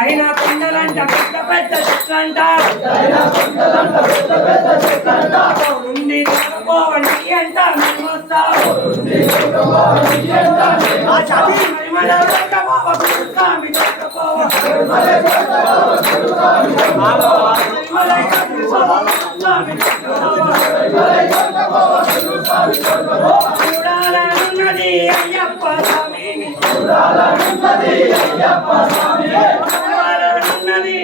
అయినా కొండలంట పెద్ద పెద్ద చెట్లంట ఉంది పోవండి అంట చూడాలన్నది అయ్యప్ప స్వామిని చూడాలన్నది అయ్యప్ప స్వామిని చూడాలన్నది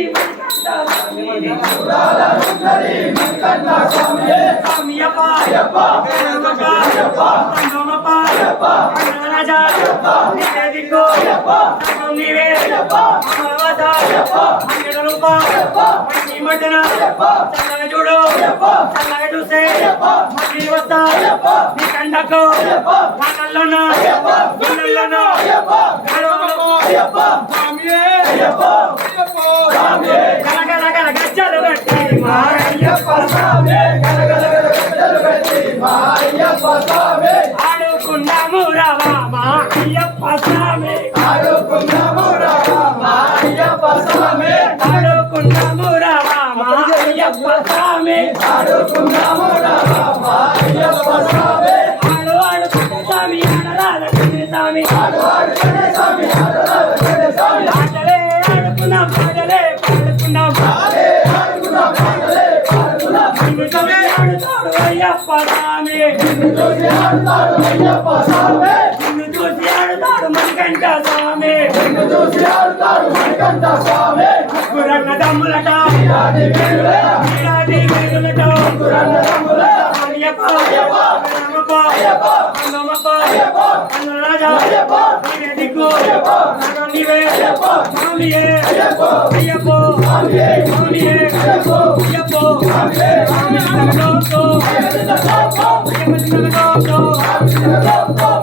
చూడాలన్నది మణికంఠ స్వామిని స్వామియప్ప అయ్యప్ప అయ్యప్ప అయ్యప్ప అయ్యప్ప రాజా అయ్యప్ప నిదికో అయ్యప్ప నీవే అయ్యప్ప అమరవాద అయ్యప్ప అంగడరూప అయ్యప్ప మణిమటన అయ్యప్ప చల్లగా చూడు అయ్యప్ప చల్లగా చూసే అయ్యప్ప మళ్ళీ వస్తా అయ్యప్ప నీ కండకు అయ్యప్ప కళ్ళలోన అయ్యప్ప గుండెల్లోన అయ్యప్ప గడవలో అయ్యప్ప స్వామియే అయ్యప్ప అయ్యప్ప స్వామియే గలగల గల గజ్జలు పెట్టి మా అయ్యప్ప స్వామియే గలగల గల గజ్జలు పెట్టి మా అయ్యప్ప స్వామియే ఆడుకున్నాము రావా మా అయ్యప్ప స్వామియే ఆడుకున్నాము రావా మా అయ్యప్ప స్వామియే ఆడుకున్నాము రావా మా అయ్యప్ప స్వామియే ఆడుకున్నాము రావా మా అయ్యప్ప స్వామియే ఆడు ఆడుకునే స్వామి ఆడరాల స్వామి ఆడు ఆడుకునే స్వామి ఆడరాల స్వామి ఆటలే ఆడుకున్నాం పాటలే పాడుకున్నాం ఆడే ఆడుకున్నాం పాటలే పాడుకున్నాం నిన్ను చూసి ఆడుతాడు అయ్యప్ప స్వామి నిన్ను చూసి ఆడుతాడు అయ్యప్ప స్వామి నిన్ను చూసి ఆడుతాడు మణికంఠ స్వామి నిన్ను చూసి ఆడుతాడు మణికంఠ స్వామి ముగ్గురన్న దమ్ములట వీరాది వీరులట ముగ్గురన్న దమ్ములట అయ్యప్ప అయ్యప్ప రామప్ప అయ్యప్ప అన్నమప్ప అయ్యప్ప అన్నరాజా అయ్యప్ప నీవే దిక్కు అయ్యప్ప నీవే అయ్యప్ప స్వామియే అయ్యప్ప అయ్యప్ప స్వామియే స్వామియే అయ్యప్ప అయ్యప్ప స్వామియే స్వామి నమః అయ్యప్ప నమః